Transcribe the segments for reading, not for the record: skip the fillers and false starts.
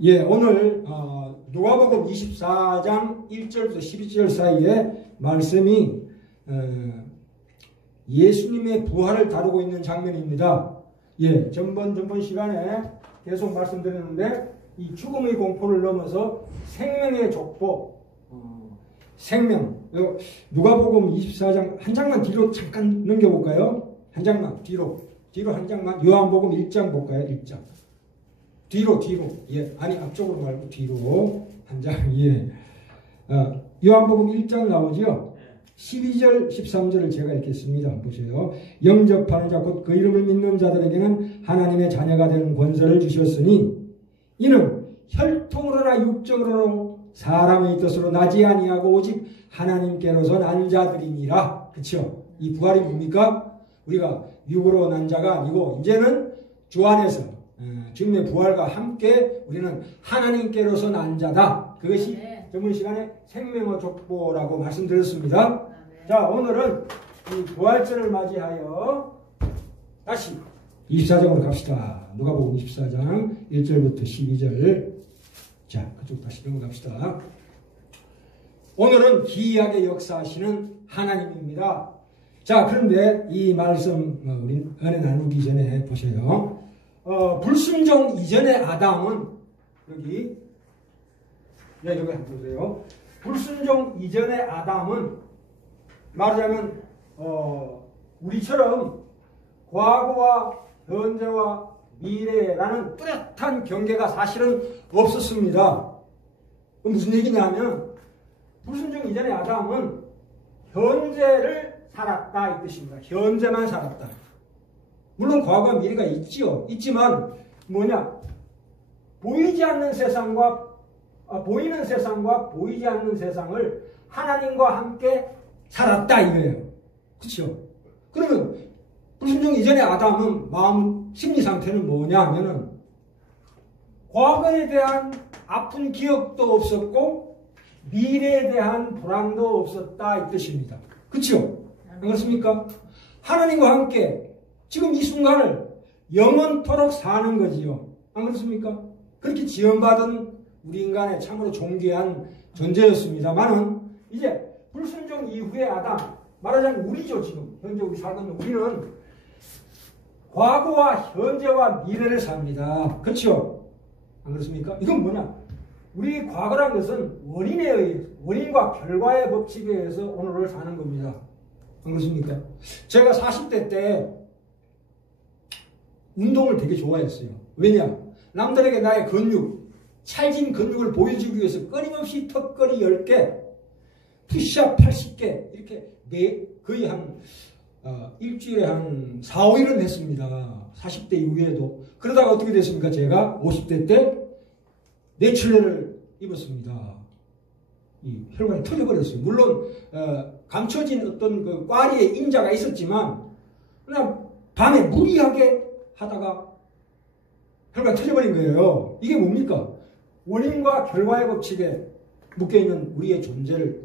예, 오늘 누가복음 24장 1절부터 12절 사이에 말씀이 예수님의 부활을 다루고 있는 장면입니다. 예, 전번 시간에 계속 말씀드렸는데 이 죽음의 공포를 넘어서 생명의 족보, 생명. 누가복음 24장 한 장만 뒤로 잠깐 넘겨볼까요? 한 장만 뒤로 한 장만. 요한복음 1장 볼까요? 1장. 뒤로. 예, 아니 앞쪽으로 말고 뒤로 한 장. 예. 요한복음 1장 나오죠? 12절, 13절을 제가 읽겠습니다. 보세요. 영접하는 자 곧 그 이름을 믿는 자들에게는 하나님의 자녀가 되는 권세를 주셨으니 이는 혈통으로나 육적으로 사람의 뜻으로 나지 아니하고 오직 하나님께로서 난 자들이니라. 그렇죠? 이 부활이 뭡니까? 우리가 육으로 난 자가 아니고 이제는 주 안에서 주님의 부활과 함께 우리는 하나님께로서 난 자다. 그것이 전번 시간에 생명의 족보라고 말씀드렸습니다. 자, 오늘은 이 부활절을 맞이하여 다시 24장으로 갑시다. 누가복음 24장 1절부터 12절. 자, 그쪽 다시 넘어갑시다. 오늘은 기이하게 역사하시는 하나님입니다. 자, 그런데 이 말씀 우리 은혜 나누기 전에 보세요. 불순종 이전의 아담은 여기 한번 보세요. 불순종 이전의 아담은 말하자면 우리처럼 과거와 현재와 미래라는 뚜렷한 경계가 사실은 없었습니다. 무슨 얘기냐면 불순종 이전의 아담은 현재를 살았다 이 뜻입니다. 현재만 살았다. 물론 과거와 미래가 있지만 보이지 않는 세상과 보이는 세상과 보이지 않는 세상을 하나님과 함께 살았다 이거예요. 그렇죠? 그러면 불순종 이전의 아담은 마음 심리 상태는 뭐냐 하면은 과거에 대한 아픈 기억도 없었고 미래에 대한 불안도 없었다 이 뜻입니다. 그렇죠? 안 그렇습니까? 하나님과 함께 지금 이 순간을 영원토록 사는 거지요. 안 그렇습니까? 그렇게 지원받은 우리 인간의 참으로 존귀한 존재였습니다만은 이제 불순종 이후의 아담, 말하자면 우리죠. 지금 현재 우리 살고 있는 우리는 과거와 현재와 미래를 삽니다. 그렇죠? 안 그렇습니까? 이건 뭐냐? 우리 과거란 것은 원인과 결과의 법칙에 의해서 오늘을 사는 겁니다. 안 그렇습니까? 제가 40대 때 운동을 되게 좋아했어요. 왜냐? 남들에게 나의 찰진 근육을 보여주기 위해서 끊임없이 턱걸이 10개, 푸시업 80개, 이렇게 거의 일주일에 한 4, 5일은 했습니다. 40대 이후에도. 그러다가 어떻게 됐습니까? 제가 50대 때 뇌출혈을 입었습니다. 이 혈관이 터져버렸어요. 물론, 감춰진 어떤 그 꽈리의 인자가 있었지만, 그냥 밤에 무리하게 하다가 혈관이 터져버린 거예요. 이게 뭡니까? 원인과 결과의 법칙에 묶여있는 우리의 존재를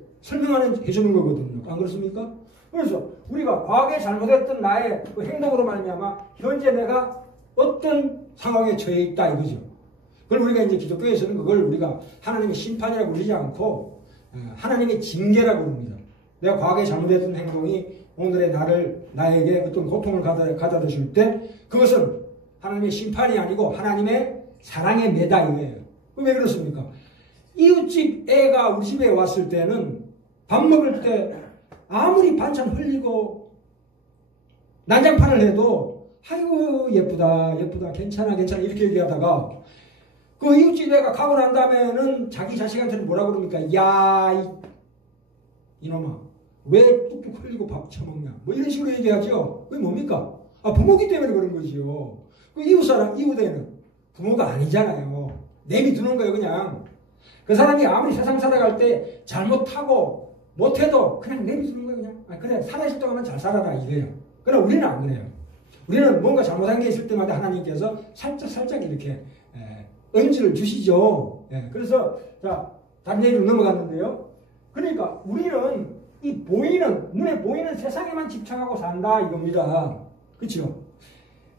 해주는 거거든요. 안 그렇습니까? 그래서 우리가 과거에 잘못했던 나의 그 행동으로 말미암아 현재 내가 어떤 상황에 처해 있다 이거죠. 그걸 우리가 이제 기독교에서는 그걸 우리가 하나님의 심판이라고 부르지 않고 하나님의 징계라고 부릅니다. 내가 과거에 잘못했던 행동이 오늘의 나에게 어떤 고통을 가져다 줄 때 그것은 하나님의 심판이 아니고 하나님의 사랑의 매다 이거예요. 왜 그렇습니까? 이웃집 애가 우리 집에 왔을 때는 밥 먹을 때 아무리 반찬 흘리고 난장판을 해도 아이고 예쁘다 괜찮아 이렇게 얘기하다가 그 이웃집 애가 가고 난 다음에는 자기 자식한테는 뭐라 그럽니까? 야 이놈아 왜 뚝뚝 흘리고 밥 처먹냐 뭐 이런 식으로 얘기하죠. 그게 뭡니까? 부모기 때문에 그런 거지요. 그 이웃애는 부모가 아니잖아요. 내비두는 거예요. 그냥 그 사람이 아무리 세상 살아갈 때 잘못하고 못해도 그냥 내비두는 거예요. 그냥 그래 살아있을 동안만 잘 살아라 이거예요. 그러나 우리는 안 그래요. 우리는 뭔가 잘못한 게 있을 때마다 하나님께서 살짝 이렇게 언지를 주시죠. 그래서 자 다른 얘기로 넘어갔는데요. 그러니까 우리는 이 눈에 보이는 세상에만 집착하고 산다 이겁니다. 그렇죠?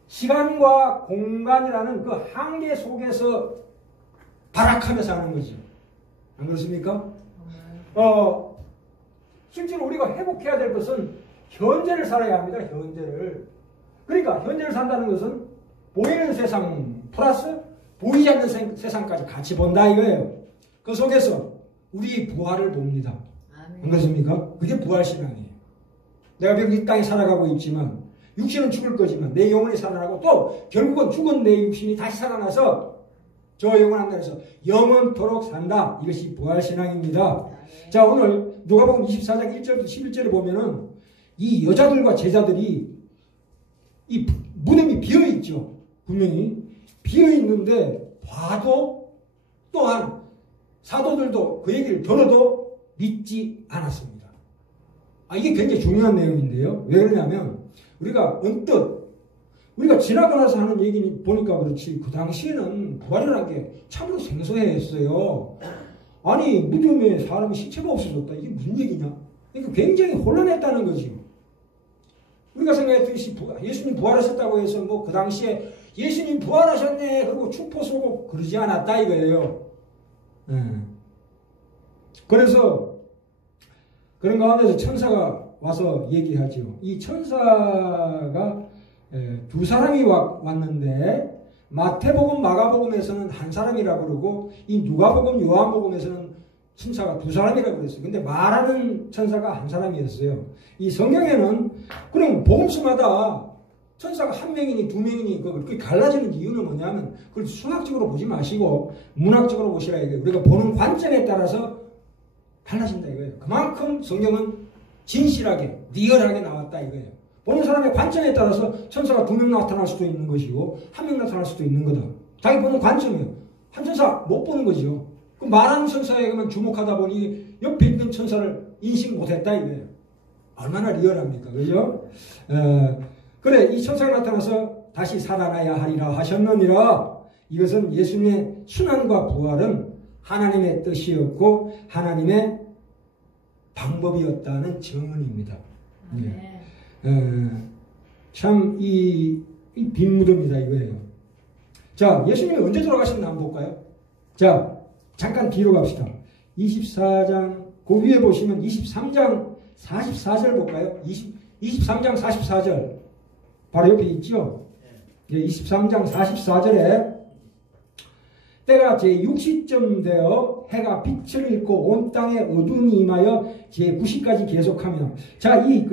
시간과 공간이라는 그 한계 속에서 발악하면서 하는 거죠. 안 그렇습니까? 실제로 우리가 회복해야 될 것은 현재를 살아야 합니다. 현재를. 그러니까 현재를 산다는 것은 보이는 세상 플러스 보이지 않는 세상까지 같이 본다 이거예요. 그 속에서 우리 부활을 봅니다. 안 그렇습니까? 그게 부활신앙이에요. 내가 비록 이 땅에 살아가고 있지만 육신은 죽을 거지만 내 영혼이 살아나고 또 결국은 죽은 내 육신이 다시 살아나서 저 영원한 날에서 영원토록 산다. 이것이 부활신앙입니다. 자, 오늘 누가복음 24장 1절부터 11절에 보면은 이 여자들과 제자들이 이 무덤이 비어있죠. 분명히 비어있는데 봐도 또한 사도들도 그 얘기를 들어도 믿지 않았습니다. 이게 굉장히 중요한 내용인데요. 왜 그러냐면 우리가 언뜻 우리가 지나고 나서 하는 얘기니 보니까 그렇지 그 당시에는 부활이라는 게 참으로 생소했어요. 아니 무덤에 사람이 시체가 없어졌다. 이게 무슨 얘기냐? 그러니까 굉장히 혼란했다는 거지. 우리가 생각했듯이 예수님 부활하셨다고 해서 뭐 그 당시에 예수님 부활하셨네 그리고 축포 쏘고 그러지 않았다 이거예요. 그래서 그런 가운데서 천사가 와서 얘기하죠. 이 천사가 두 사람이 왔는데 마태복음, 마가복음에서는 한 사람이라고 그러고 이 누가복음, 요한복음에서는 천사가 두 사람이라고 그랬어요. 근데 말하는 천사가 한 사람이었어요. 이 성경에는 그럼 복음서마다 천사가 한 명이니 두 명이니 그렇게 갈라지는 이유는 뭐냐면 그걸 수학적으로 보지 마시고 문학적으로 보시라 이거예요. 우리가 보는 관점에 따라서 달라진다 이거예요. 그만큼 성경은 진실하게 리얼하게 나왔다 이거예요. 보는 사람의 관점에 따라서 천사가 두 명 나타날 수도 있는 것이고 한 명 나타날 수도 있는 거다. 자기 보는 관점이에요. 한 천사 못 보는 거죠. 그 말하는 천사에게만 주목하다 보니 옆에 있는 천사를 인식 못했다 이거예요. 얼마나 리얼합니까? 그죠? 그래 이 천사가 나타나서 다시 살아나야 하리라 하셨느니라. 이것은 예수님의 순환과 부활은 하나님의 뜻이었고 하나님의 방법이었다는 증언입니다. 참 이 빈무덤이다 이거예요. 자, 예수님이 언제 돌아가셨나 한번 볼까요? 자, 잠깐 뒤로 갑시다. 24장 그 위에 보시면 23장 44절 볼까요? 23장 44절 바로 옆에 있죠? 23장 44절에 때가 제60쯤 되어 해가 빛을 잃고 온 땅에 어둠이 임하여 제90까지 계속하며 자, 이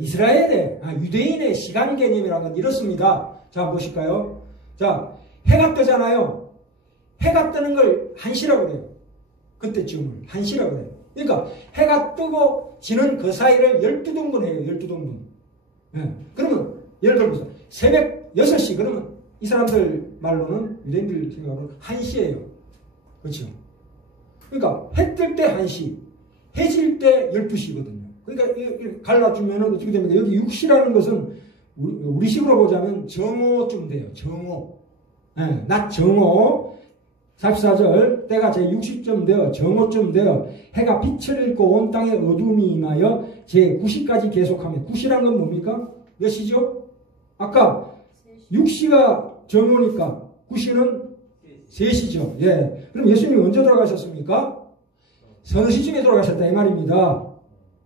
이스라엘의 유대인의 시간 개념이라는 건 이렇습니다. 자, 보실까요? 자, 해가 뜨잖아요. 해가 뜨는 걸 1시라고 그래요. 그때쯤을 1시라고 그래요. 그러니까 해가 뜨고 지는 그 사이를 12등분 해요. 12등분. 네. 그러면 예를 들어서 새벽 6시 그러면 이 사람들 말로는 유대인들 생각으로는 1시예요. 그렇죠? 그러니까 해 뜰 때 1시, 해 질 때 12시거든요. 그러니까 갈라주면 어떻게 됩니까? 여기 6시라는 것은 우리식으로 보자면 정오쯤 돼요. 정오. 네, 낮 정오. 44절 때가 제60쯤 되어 정오쯤 되어 해가 빛을 잃고 온 땅에 어둠이 임하여 제9시까지 계속하며 9시란 건 뭡니까? 몇 시죠? 아까 6시가 정오니까 9시는 3시죠. 예. 그럼 예수님이 언제 돌아가셨습니까? 서너 시쯤에 돌아가셨다 이 말입니다.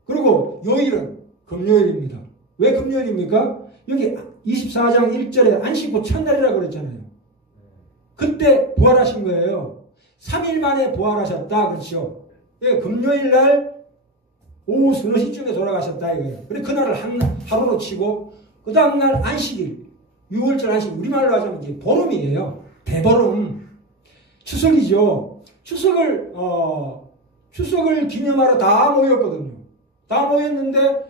그리고 요일은 금요일입니다. 왜 금요일입니까? 여기 24장 1절에 안식구 첫날이라고 그랬잖아요. 그때 부활하신 거예요. 3일 만에 부활하셨다. 그렇죠? 예, 금요일날 오후 서너 시쯤에 돌아가셨다 이거예요. 그래 그날을 하루로 치고 그 다음날 안식일 6월절 안식 우리말로 하자면 이제 보름이에요. 대보름. 추석이죠. 추석을 기념하러 다 모였거든요. 다 모였는데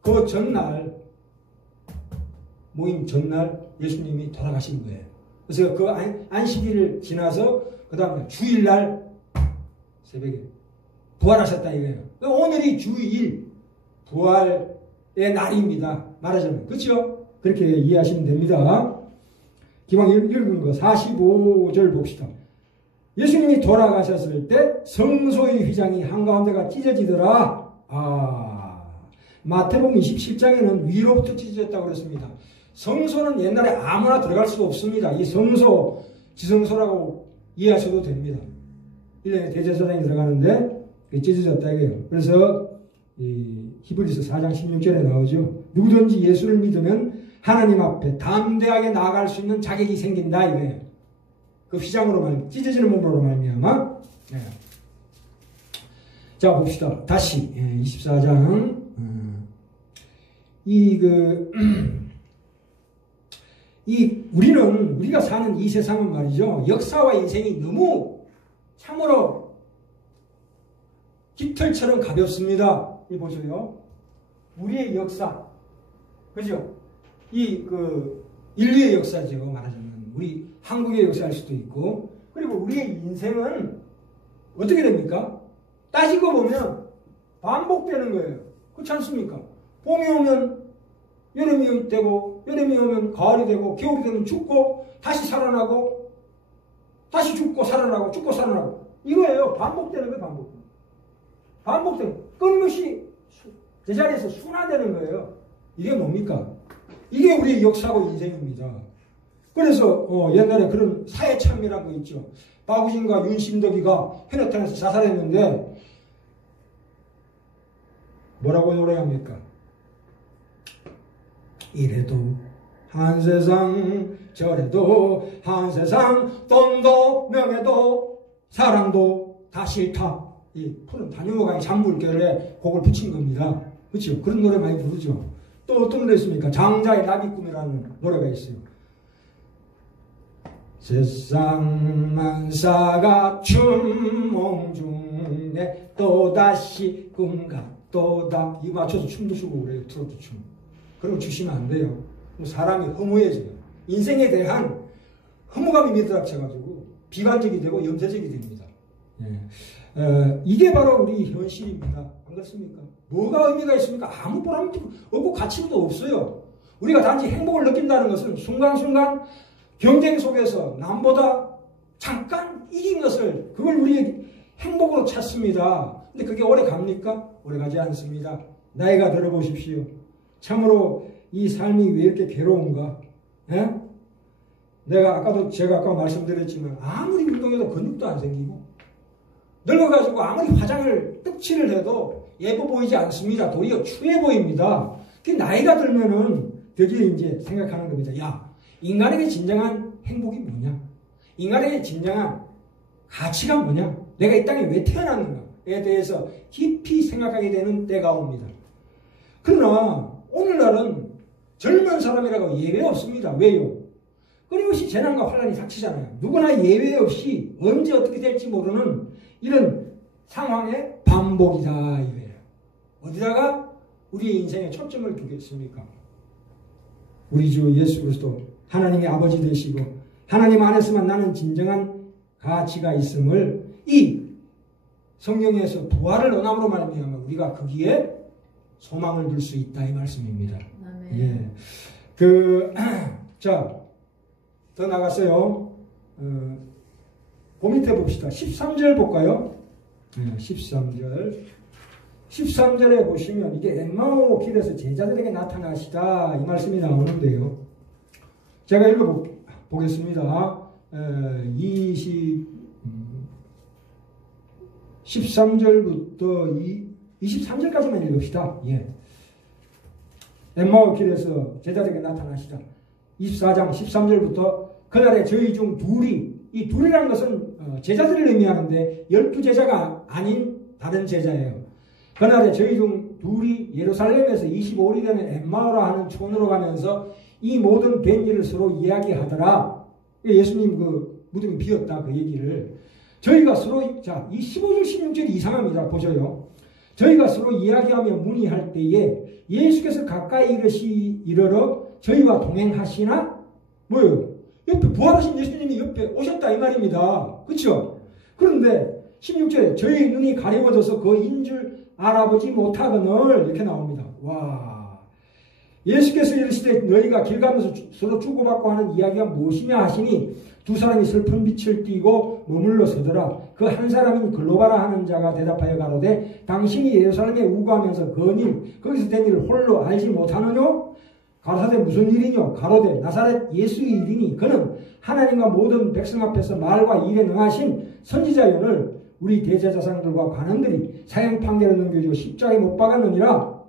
그 전날 모임 전날 예수님이 돌아가신 거예요. 그래서 그 안식일을 지나서 그 다음날 주일날 새벽에 부활하셨다 이거예요. 오늘이 주일 부활의 날입니다. 말하자면 그렇죠? 그렇게 이해하시면 됩니다. 기왕 읽은 거 45절 봅시다. 예수님이 돌아가셨을 때 성소의 휘장이 한가운데가 찢어지더라. 마태복음 27장에는 위로부터 찢어졌다고 그랬습니다. 성소는 옛날에 아무나 들어갈 수가 없습니다. 이 성소, 지성소라고 이해하셔도 됩니다. 1년에 대제사장이 들어가는데 찢어졌다 이거예요. 그래서 히브리서 4장 16절에 나오죠. 누구든지 예수를 믿으면 하나님 앞에 담대하게 나아갈 수 있는 자격이 생긴다 이거예요. 그 휘장으로 찢어지는 몸으로 말미암아. 네. 자 봅시다. 다시 24장 우리가 사는 이 세상은 말이죠. 역사와 인생이 너무 참으로 깃털처럼 가볍습니다. 이 보세요. 우리의 역사, 그죠? 인류의 역사죠. 말하자면 우리 한국의 역사일 수도 있고, 그리고 우리의 인생은 어떻게 됩니까? 따지고 보면 반복되는 거예요. 그렇지 않습니까? 봄이 오면 여름이 되고, 여름이 오면 가을이 되고, 겨울이 되면 죽고 다시 살아나고, 다시 죽고 살아나고, 죽고 살아나고, 이거예요. 반복되는 거예요. 반복되는 거예요. 끊임없이 제자리에서 순환되는 거예요. 이게 뭡니까? 이게 우리의 역사고 인생입니다. 그래서 옛날에 그런 사회참미라는 거 있죠. 박우진과 윤심덕이가 현역탄에서 자살했는데 뭐라고 노래합니까? 이래도 한 세상 저래도 한 세상 돈도 명예도 사랑도 다 싫다. 이 푸른 단유호강의 잔물결에 곡을 붙인 겁니다. 그렇죠? 그런 노래 많이 부르죠. 또 어떤 노래 있습니까? 장자의 나비꿈이라는 노래가 있어요. 세상 만사가 춤몽 중에 또다시 꿈 같도다. 이거 맞춰서 춤도 추고 그래요. 트로트 춤. 그런 거 추시면 안 돼요. 사람이 허무해져요. 인생에 대한 허무감이 밑드닥쳐가지고 비관적이 되고 염세적이 됩니다. 이게 바로 우리 현실입니다. 안 그렇습니까? 뭐가 의미가 있습니까? 아무 보람도 없고 가치도 없어요. 우리가 단지 행복을 느낀다는 것은 순간순간 경쟁 속에서 남보다 잠깐 이긴 것을, 그걸 우리의 행복으로 찾습니다. 근데 그게 오래 갑니까? 오래 가지 않습니다. 나이가 들어보십시오. 참으로 이 삶이 왜 이렇게 괴로운가? 예? 제가 아까 말씀드렸지만 아무리 운동해도 근육도 안 생기고, 늙어가지고 아무리 화장을 떡칠을 해도 예뻐 보이지 않습니다. 도리어 추해 보입니다. 그 나이가 들면은 드디어 이제 생각하는 겁니다. 야, 인간에게 진정한 행복이 뭐냐? 인간에게 진정한 가치가 뭐냐? 내가 이 땅에 왜 태어났는가에 대해서 깊이 생각하게 되는 때가 옵니다. 그러나 오늘날은 젊은 사람이라고 예외 없습니다. 왜요? 끊임없이 재난과 환란이 닥치잖아요. 누구나 예외 없이 언제 어떻게 될지 모르는 이런 상황의 반복이다 이거예요. 어디다가 우리의 인생에 초점을 두겠습니까? 우리 주 예수 그리스도 하나님의 아버지 되시고 하나님 안에서만 나는 진정한 가치가 있음을 이 성경에서 부활을 언함으로 말미암아 우리가 거기에 소망을 둘 수 있다 이 말씀입니다. 예. 자, 더 나갔어요. 그 밑에 봅시다. 13절 볼까요? 13절에 보시면 이게 엠마오 길에서 제자들에게 나타나시다 이 말씀이 나오는데요. 제가 읽어보겠습니다. 13절부터 23절까지만 읽읍시다. 예. 엠마오 길에서 제자들에게 나타나시다. 24장 13절부터 그날에 저희 중 둘이, 이 둘이라는 것은 제자들을 의미하는데 12제자가 아닌 다른 제자예요. 그날에 저희 중 둘이 예루살렘에서 25일이 되는 엠마오라 하는 촌으로 가면서 이 모든 된 일을 서로 이야기하더라. 예수님 그 무덤이 비었다 그 얘기를 저희가 서로, 자, 이 15절 16절이 이상합니다. 보셔요. 저희가 서로 이야기하며 문의할 때에 예수께서 가까이 이르러 저희와 동행하시나? 뭐예요? 옆에 부활하신 예수님이 옆에 오셨다 이 말입니다. 그렇죠? 그런데 16절에 저희 눈이 가려워져서 그인 줄 알아보지 못하거늘 이렇게 나옵니다. 와, 예수께서 이르시되 너희가 길 가면서 서로 주고받고 하는 이야기가 무엇이냐 하시니 두 사람이 슬픈 빛을 띠고 머물러 서더라. 그 한 사람은 글로바라 하는 자가 대답하여 가로되 당신이 예루살렘에 우거하면서 거기서 된 일을 홀로 알지 못하느뇨? 가로사대 무슨 일이뇨? 가로되 나사렛 예수의 일이니 그는 하나님과 모든 백성 앞에서 말과 일에 능하신 선지자연을 우리 대제사장들과 관원들이 사형 판결을 넘겨주고 십자가에 못 박았느니라.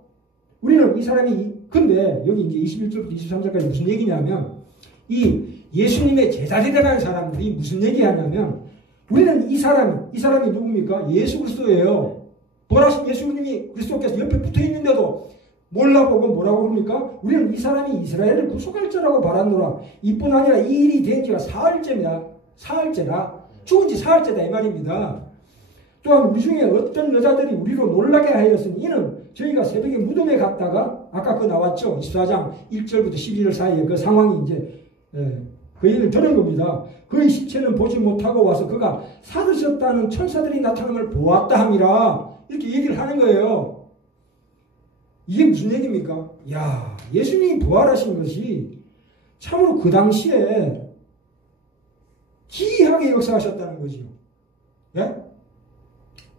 우리는 이 사람이 근데 여기 이제 21절부터 23절까지 무슨 얘기냐면 이 예수님의 제자되라는 사람들이 무슨 얘기하냐면 우리는 이 사람이 누굽니까? 예수 그리스도예요. 부활하신 예수님이 그리스도께서 옆에 붙어 있는데도 몰라보고 뭐라고 그럽니까? 우리는 이 사람이 이스라엘을 구속할 자라고 바라노라. 이뿐 아니라 이 일이 된 지가 사흘째라. 죽은 지 사흘째다 이 말입니다. 또한 우리 중에 어떤 여자들이 우리로 놀라게 하였으니 이는 저희가 새벽에 무덤에 갔다가 아까 그 나왔죠. 24장 1절부터 12절 사이에 그 상황이 이제 그 얘기를 들은 겁니다. 그의 시체는 보지 못하고 와서 그가 사드셨다는 천사들이 나타남을 보았다 함이라. 이렇게 얘기를 하는 거예요. 이게 무슨 얘기입니까? 야, 예수님이 부활하신 것이 참으로 그 당시에 기이하게 역사하셨다는 거죠. 예?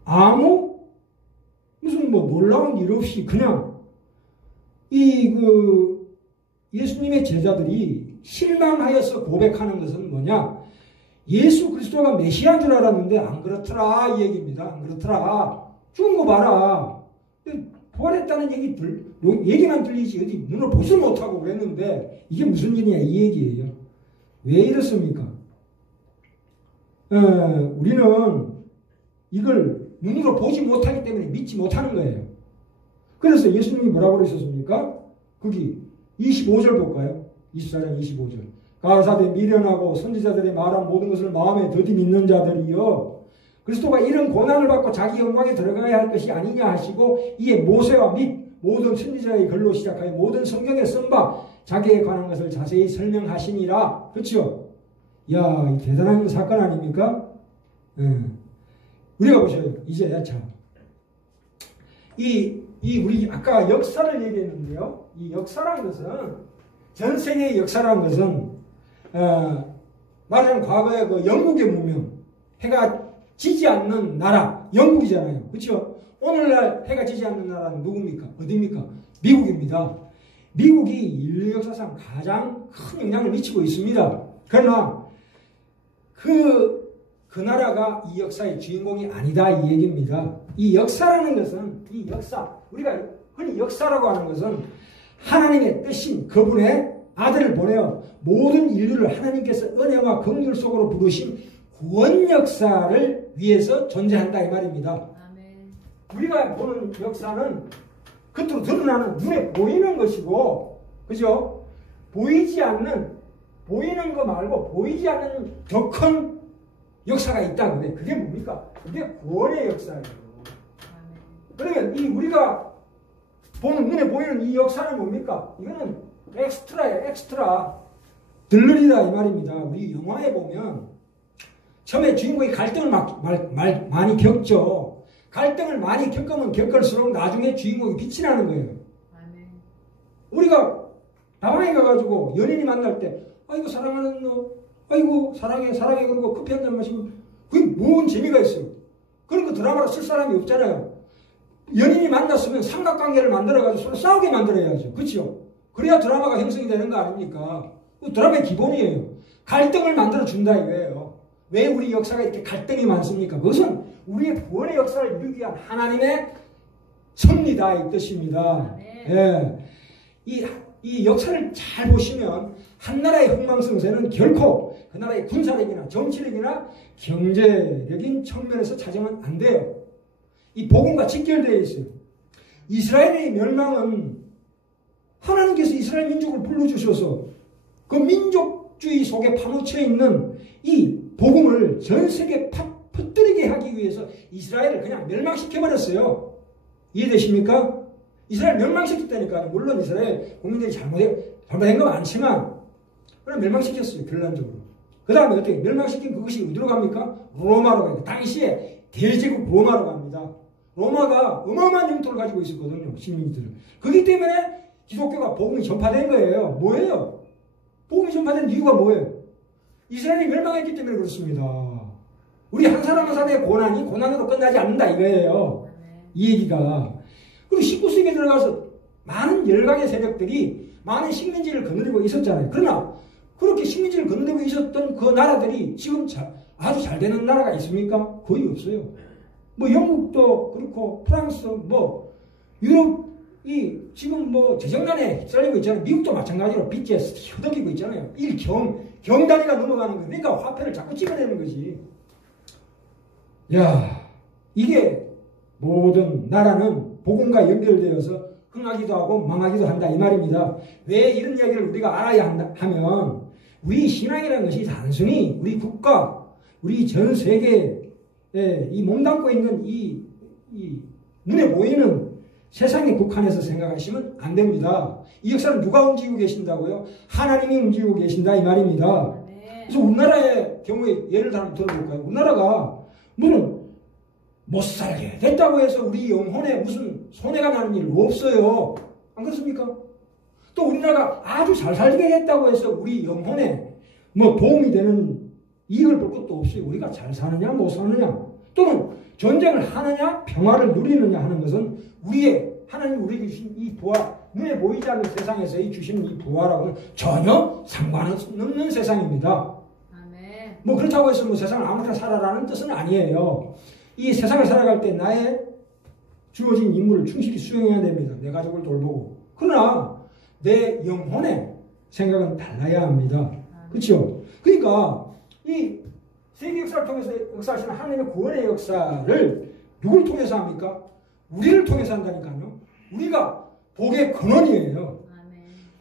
아무 무슨 뭐 놀라운 일 없이 그냥 예수님의 제자들이 실망하여서 고백하는 것은 뭐냐? 예수 그리스도가 메시아인 줄 알았는데 안 그렇더라 이 얘기입니다. 안 그렇더라. 죽은 거 봐라. 부활했다는 얘기만 들리지 어디 눈을 보지 못하고 그랬는데 이게 무슨 일이냐 이 얘기예요. 왜 이렇습니까? 우리는 이걸 눈으로 보지 못하기 때문에 믿지 못하는 거예요. 그래서 예수님이 뭐라고 그러셨습니까? 거기 25절 볼까요? 24장 25절. 가로사대 미련하고 선지자들의 말한 모든 것을 마음에 더디 믿는 자들이여 그리스도가 이런 고난을 받고 자기 영광에 들어가야 할 것이 아니냐 하시고 이에 모세와 및 모든 선지자의 글로 시작하여 모든 성경에 쓴 바 자기에 관한 것을 자세히 설명하시니라. 그렇죠? 야, 대단한 사건 아닙니까? 우리가 보셔요. 이제 참. 우리 아까 역사를 얘기했는데요. 이 역사라는 것은 전 세계의 역사라는 것은 말하자면 과거에 그 영국의 문명, 해가 지지 않는 나라, 영국이잖아요. 그렇죠? 오늘날 해가 지지 않는 나라는 누굽니까? 어디입니까? 미국입니다. 미국이 인류 역사상 가장 큰 영향을 미치고 있습니다. 그러나 그 나라가 이 역사의 주인공이 아니다 이 얘기입니다. 이 역사라는 것은 이 역사, 우리가 흔히 역사라고 하는 것은 하나님의 뜻인 그분의 아들을 보내어 모든 인류를 하나님께서 은혜와 긍휼 속으로 부르신 구원 역사를 위해서 존재한다 이 말입니다. 아멘. 우리가 보는 역사는 겉으로 드러나는 눈에 보이는 것이고, 그죠? 보이지 않는, 보이는 거 말고 보이지 않는 더 큰 역사가 있다 그래. 그게 뭡니까? 그게 구원의 역사예요. 그러면 이 우리가 보는 눈에 보이는 이 역사는 뭡니까? 이거는 엑스트라예요. 엑스트라. 들러리다 이 말입니다. 우리 영화에 보면 처음에 주인공이 갈등을 많이 겪죠. 갈등을 많이 겪으면 겪을수록 나중에 주인공이 빛이 나는 거예요. 아멘. 우리가 다방에 가가지고 연인이 만날 때 아이고 사랑하는 너 아이고 사랑해 그러고 커피 한잔 마시면 그게 뭔 재미가 있어요. 그런 거 드라마로 쓸 사람이 없잖아요. 연인이 만났으면 삼각관계를 만들어가지고 서로 싸우게 만들어야죠. 그렇죠? 그래야 드라마가 형성이 되는 거 아닙니까? 그 드라마의 기본이에요. 갈등을 만들어준다 이거예요. 왜 우리 역사가 이렇게 갈등이 많습니까? 그것은 우리의 구원의 역사를 이루기 위한 하나님의 섭리다 이 뜻입니다. 예. 이 역사를 잘 보시면 한 나라의 흥망성쇠는 결코 그 나라의 군사력이나 정치력이나 경제력인 측면에서 찾으면 안 돼요. 이 복음과 직결되어 있어요. 이스라엘의 멸망은 하나님께서 이스라엘 민족을 불러주셔서 그 민족주의 속에 파묻혀 있는 이 복음을 전 세계에 퍼뜨리게 하기 위해서 이스라엘을 그냥 멸망시켜버렸어요. 이해되십니까? 이스라엘 멸망시켰다니까요. 물론 이스라엘 국민들이 잘못한 건 많지만 그냥 멸망시켰어요. 결론적으로. 그 다음에 어떻게 멸망시킨 그것이 어디로 갑니까? 로마로 가요. 당시에 대제국 로마로 갑니다. 로마가 어마어마한 영토를 가지고 있었거든요. 식민지들을. 그렇기 때문에 기독교가 복음이 전파된 거예요. 뭐예요? 복음이 전파된 이유가 뭐예요? 이스라엘이 멸망했기 때문에 그렇습니다. 우리 한 사람 한 사람의 고난이 고난으로 끝나지 않는다 이거예요. 이 얘기가. 그리고 19세기에 들어가서 많은 열강의 세력들이 많은 식민지를 거느리고 있었잖아요. 그러나 그렇게 식민지를 거느리고 있었던 그 나라들이 지금 아주 잘 되는 나라가 있습니까? 거의 없어요. 뭐 영국도 그렇고 프랑스 뭐 유럽이 지금 뭐 재정난에 휩쓸리고 있잖아요. 미국도 마찬가지로 빚에 허덕이고 있잖아요. 경단위가 넘어가는 거예요. 그러니까 화폐를 자꾸 찍어내는 거지. 야, 이게 모든 나라는 복음과 연결되어서 흥하기도 하고 망하기도 한다 이 말입니다. 왜 이런 이야기를 우리가 알아야 한다 하면 우리 신앙이라는 것이 단순히 우리 국가, 우리 전 세계에 이 몸담고 있는 이 눈에 보이는 세상에 국한해서 생각하시면 안 됩니다. 이 역사는 누가 움직이고 계신다고요? 하나님이 움직이고 계신다 이 말입니다. 그래서 우리나라의 경우에 예를 들어볼까요? 우리나라가 무슨 못 살게 됐다고 해서 우리 영혼에 무슨 손해가 나는 일 없어요. 안 그렇습니까? 또 우리나라가 아주 잘 살게 됐다고 해서 우리 영혼에 뭐 도움이 되는 이익을 볼 것도 없어요. 우리가 잘 사느냐 못 사느냐 또는 전쟁을 하느냐 평화를 누리느냐 하는 것은 우리의 하나님 우리에게 주신 이 부활, 눈에 보이지 않는 세상에서 주시는 이 부활하고는 전혀 상관없는 세상입니다. 아멘. 뭐 그렇다고 해서 뭐 세상을 아무렇게나 살아라는 뜻은 아니에요. 이 세상을 살아갈 때 나의 주어진 임무를 충실히 수행해야 됩니다. 내 가족을 돌보고. 그러나 내 영혼의 생각은 달라야 합니다. 그렇죠? 그러니까 이 세계 역사를 통해서 역사하시는 하나님의 구원의 역사를 누굴 통해서 합니까? 우리를 통해서 한다니까요. 우리가 복의 근원이에요.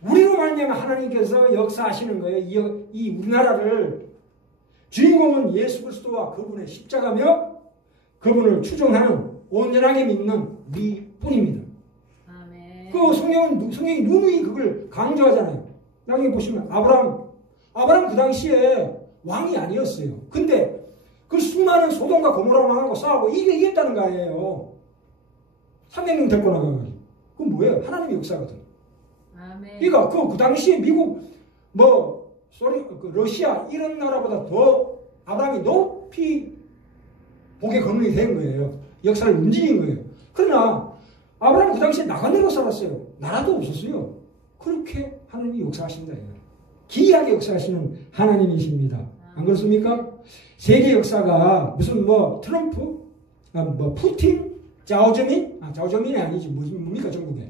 우리로 말미암아 하나님께서 역사하시는 거예요. 이 우리나라를 주인공은 예수 그리스도와 그분의 십자가며 그분을 추종하는 온전하게 믿는 우리뿐입니다. 그 성경이 누누이 그걸 강조하잖아요. 나중에 보시면 아브라함 그 당시에 왕이 아니었어요. 근데 그 수많은 소돔과 고모라 왕하고 싸우고 이겼다는 거 아니에요. 300명 데리고 나가가지고. 그건 뭐예요? 하나님의 역사거든. 아멘. 그러니까 그 당시에 미국, 러시아 이런 나라보다 더 아브라함이 높이 복의 근원이 된 거예요. 역사를 움직인 거예요. 그러나 아브라함은 그 당시에 나간대로 살았어요. 나라도 없었어요. 그렇게 하나님이 역사하신다. 기이하게 역사하시는 하나님이십니다. 안 그렇습니까? 세계 역사가 무슨 트럼프, 푸틴, 자오저민이 아니지 뭡니까 전국에?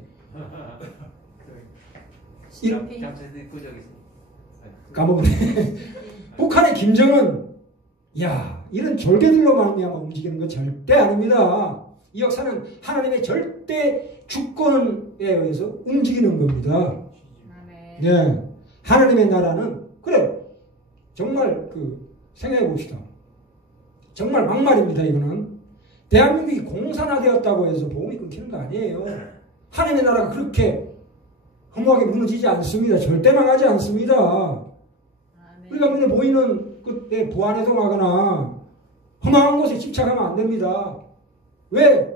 까먹었네. 북한의 김정은, 이런 졸개들로 말미암아 움직이는 건 절대 아닙니다. 이 역사는 하나님의 절대 주권에 의해서 움직이는 겁니다. 네, 하나님의 나라는 정말 생각해 봅시다. 정말 막말입니다. 이거는 대한민국이 공산화되었다고 해서 복음이 끊기는 거 아니에요. 하나님의 나라가 그렇게 허무하게 무너지지 않습니다. 절대 망하지 않습니다. 우리가 눈에 보이는 그때 부안해동하거나 험한 곳에 집착하면 안 됩니다. 왜?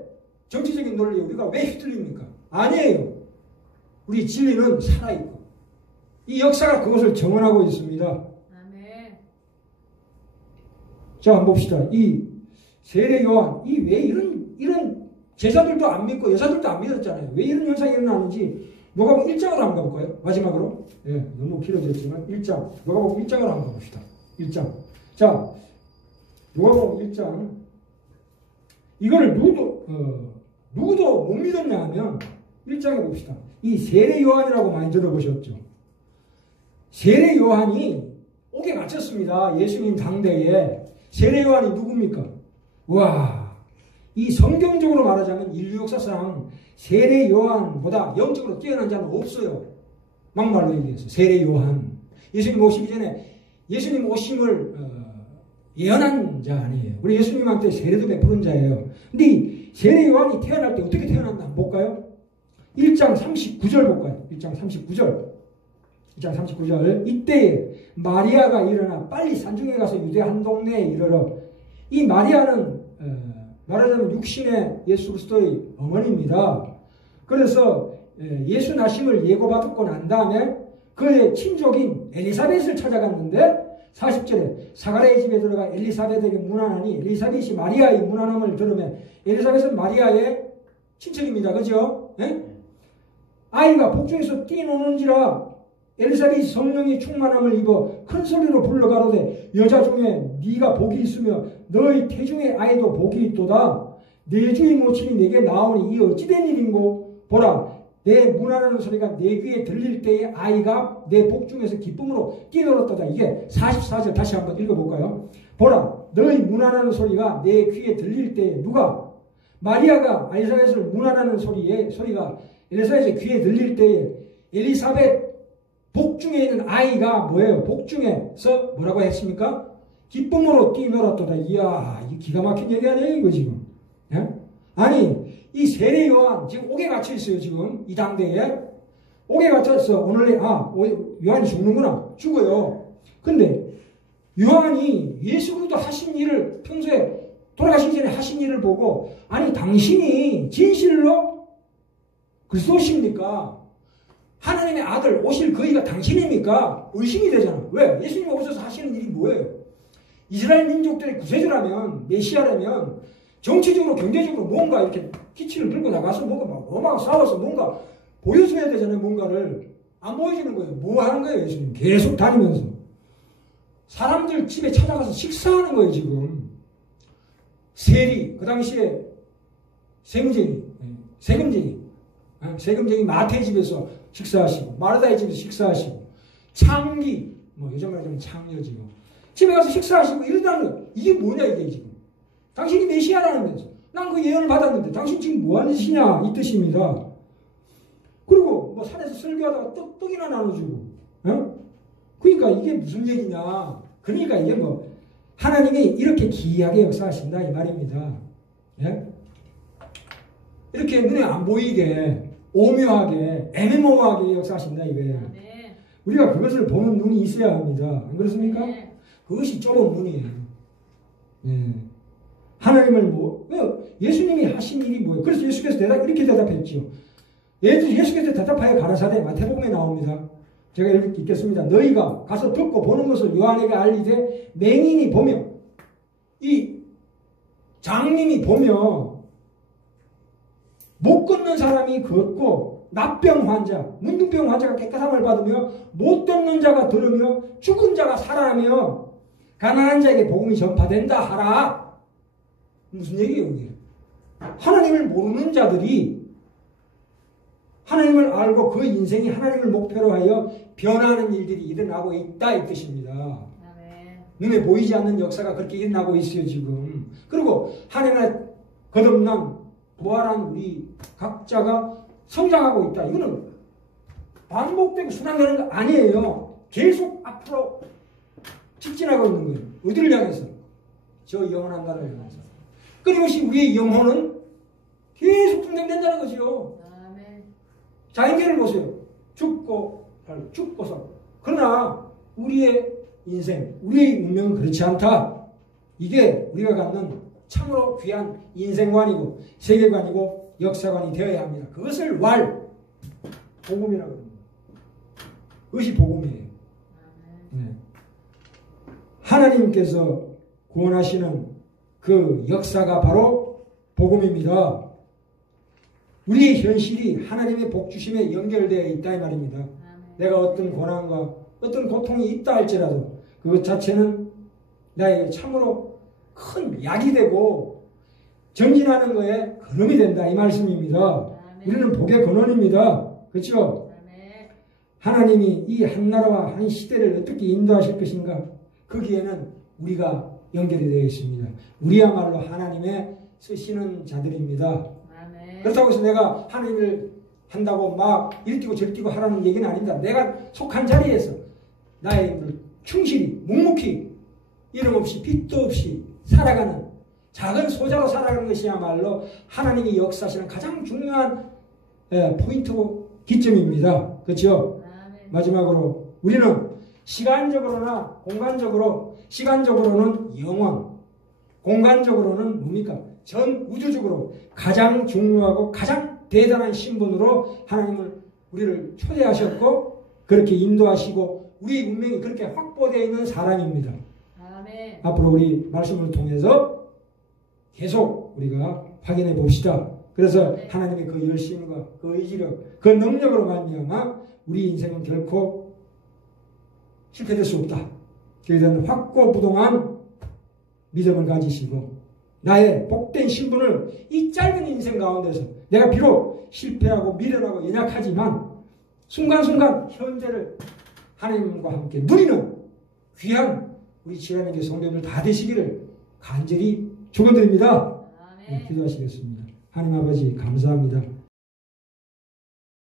정치적인 논리에 우리가 왜 휘둘립니까? 아니에요. 우리 진리는 살아있고 이 역사가 그것을 정언하고 있습니다. 아멘. 자, 한번 봅시다. 이 세례 요한, 왜 이런 제자들도 안 믿고 여자들도 안 믿었잖아요. 왜 이런 현상이 일어나는지 누가복음 1장으로 한번 가볼까요? 마지막으로. 너무 길어졌지만 1장. 누가복음 1장으로 한번 가봅시다. 1장. 자, 누가복음 1장. 이거를 누구도 못 믿었냐 하면 1장에 봅시다. 이 세례 요한이라고 많이 들어보셨죠? 세례 요한이 옥에 갇혔습니다. 예수님 당대에. 세례 요한이 누굽니까? 와, 이 성경적으로 말하자면 인류 역사상 세례 요한보다 영적으로 뛰어난 자는 없어요. 막말로 얘기해서 세례 요한. 예수님 오시기 전에 예수님 오심을 예언한 자 아니에요. 우리 예수님한테 세례도 베푸는 자예요. 근데 이 세례 요한이 태어날 때 어떻게 태어났나 한번 볼까요? 1장 39절 볼까요? 1장 39절. 1장 39절. 이때에 마리아가 일어나 빨리 산중에 가서 유대 한 동네에 이르러. 이 마리아는 말하자면 육신의 예수 그리스도의 어머니입니다. 그래서 예수 나심을 예고받고 난 다음에 그의 친족인 엘리사벳을 찾아갔는데 40절에 사가랴의 집에 들어가 엘리사벳에게 문안하니 엘리사벳이 마리아의 문안함을 들으면 엘리사벳은 마리아의 친척입니다. 그죠? 네? 아이가 복중에서 뛰노는지라 엘리사벳이 성령의 충만함을 입어 큰 소리로 불러가로되 여자 중에 네가 복이 있으며 너의 태중의 아이도 복이 있도다. 내 주의 모친이 내게 나오니 이 어찌된 일인고 보라 내 문안하는 소리가 내 귀에 들릴 때에 아이가 내 복중에서 기쁨으로 뛰놀았도다. 이게 44절 다시 한번 읽어볼까요? 보라 너의 문안하는 소리가 내 귀에 들릴 때에 누가? 마리아가 엘리사벳을 문안하는 소리가 엘리사벳의 귀에 들릴 때에 엘리사벳 복중에 있는 아이가 뭐예요? 복중에서 뭐라고 했습니까? 기쁨으로 뛰놀았도다. 이야, 이 기가 막힌 얘기 아니에요, 이거 지금? 예? 아니, 이 세례 요한, 지금 옥에 갇혀 있어요, 지금. 이 당대에. 옥에 갇혔어. 오늘, 요한이 죽는구나. 죽어요. 근데, 요한이 예수 그리스도 하신 일을, 평소에 돌아가시기 전에 하신 일을 보고, 아니, 당신이 진실로 그리스도십니까? 하나님의 아들 오실 그이가 당신입니까? 의심이 되잖아. 왜? 예수님이 오셔서 하시는 일이 뭐예요? 이스라엘 민족들의 구세주라면, 메시아라면 정치적으로 경제적으로 뭔가 이렇게 기치를 들고 나가서 뭔가 막 로마가 싸워서 뭔가 보여줘야 되잖아요. 뭔가를 안 보여주는 거예요. 뭐 하는 거예요? 예수님 계속 다니면서 사람들 집에 찾아가서 식사하는 거예요. 지금 세리, 그 당시에 세금쟁이 마태 집에서 식사하시고 마르다의 집에서 식사하시고 창기 요즘 말하자면 창녀지고 집에 가서 식사하시고 이러다는 거. 이게 뭐냐 이게 지금 당신이 메시아라면서 난 그 예언을 받았는데 당신 지금 뭐하는 짓이냐 이 뜻입니다. 그리고 뭐 산에서 설교하다가 떡이나 나눠주고 그러니까 이게 무슨 얘기냐. 그러니까 이게 뭐 하나님이 이렇게 기이하게 역사하신다 이 말입니다. 예? 이렇게 눈에 안 보이게 오묘하게 애매모호하게 역사하신다 이거예요. 네. 우리가 그것을 보는 눈이 있어야 합니다. 안 그렇습니까? 네. 그것이 좁은 눈이에요. 네. 하나님을 예수님이 하신 일이 뭐예요? 그래서 예수께서 이렇게 대답했죠. 예수께서 대답하여 가라사대 마태복음에 나옵니다. 제가 읽겠습니다. 너희가 가서 듣고 보는 것을 요한에게 알리되 맹인이 보며 이 장님이 보며 못 걷는 사람이 걷고 납병 환자, 문둥병 환자가 깨끗함을 받으며 못 듣는 자가 들으며 죽은 자가 살아나며 가난한 자에게 복음이 전파된다 하라. 무슨 얘기예요 이게? 하나님을 모르는 자들이 하나님을 알고 그 인생이 하나님을 목표로 하여 변화하는 일들이 일어나고 있다 이 뜻입니다. 네. 눈에 보이지 않는 역사가 그렇게 일어나고 있어요 지금. 그리고 하나님의 거듭난 부활한 우리 각자가 성장하고 있다. 이거는 반복되고 순환되는 거 아니에요. 계속 앞으로 직진하고 있는 거예요. 어디를 향해서? 저 영원한 나라를 향해서. 끊임없이 우리의 영혼은 계속 충전된다는 거죠. 자연계를 보세요. 죽고서. 그러나 우리의 인생, 우리의 운명은 그렇지 않다. 이게 우리가 갖는 참으로 귀한 인생관이고 세계관이고 역사관이 되어야 합니다. 그것을 복음이라고 합니다. 그것이 복음이에요. 네. 하나님께서 구원하시는 그 역사가 바로 복음입니다. 우리의 현실이 하나님의 복주심에 연결되어 있다 이 말입니다. 내가 어떤 고난과 어떤 고통이 있다 할지라도 그것 자체는 나에게 참으로 큰 약이 되고 전진하는 거에 근원이 된다 이 말씀입니다. 우리는 복의 근원입니다. 그렇죠? 하나님이 이 한 나라와 한 시대를 어떻게 인도하실 것인가 거기에는 우리가 연결이 되어 있습니다. 우리야말로 하나님의 쓰시는 자들입니다. 그렇다고 해서 내가 하나님을 한다고 막 이리 뛰고 저리 뛰고 하라는 얘기는 아닙니다. 내가 속한 자리에서 나의 충실히 묵묵히 이름 없이 빚도 없이 살아가는 작은 소자로 살아가는 것이야말로 하나님이 역사하시는 가장 중요한 포인트고 기점입니다. 그렇죠? 마지막으로 우리는 시간적으로나 공간적으로 시간적으로는 영원 공간적으로는 뭡니까? 전 우주적으로 가장 중요하고 가장 대단한 신분으로 하나님은 우리를 초대하셨고 그렇게 인도하시고 우리 운명이 그렇게 확보되어 있는 사람입니다. 아멘. 앞으로 우리 말씀을 통해서 계속 우리가 확인해 봅시다. 그래서 하나님의 그 열심과 그 의지력, 그 능력으로 말미암아 우리 인생은 결코 실패될 수 없다. 그에 대한 확고부동한 믿음을 가지시고 나의 복된 신분을 이 짧은 인생 가운데서 내가 비록 실패하고 미련하고 연약하지만 순간순간 현재를 하나님과 함께 누리는 귀한 우리 지간에게 성도들 다 되시기를 간절히 축원드립니다. 기도하시겠습니다. 하나님 아버지 감사합니다.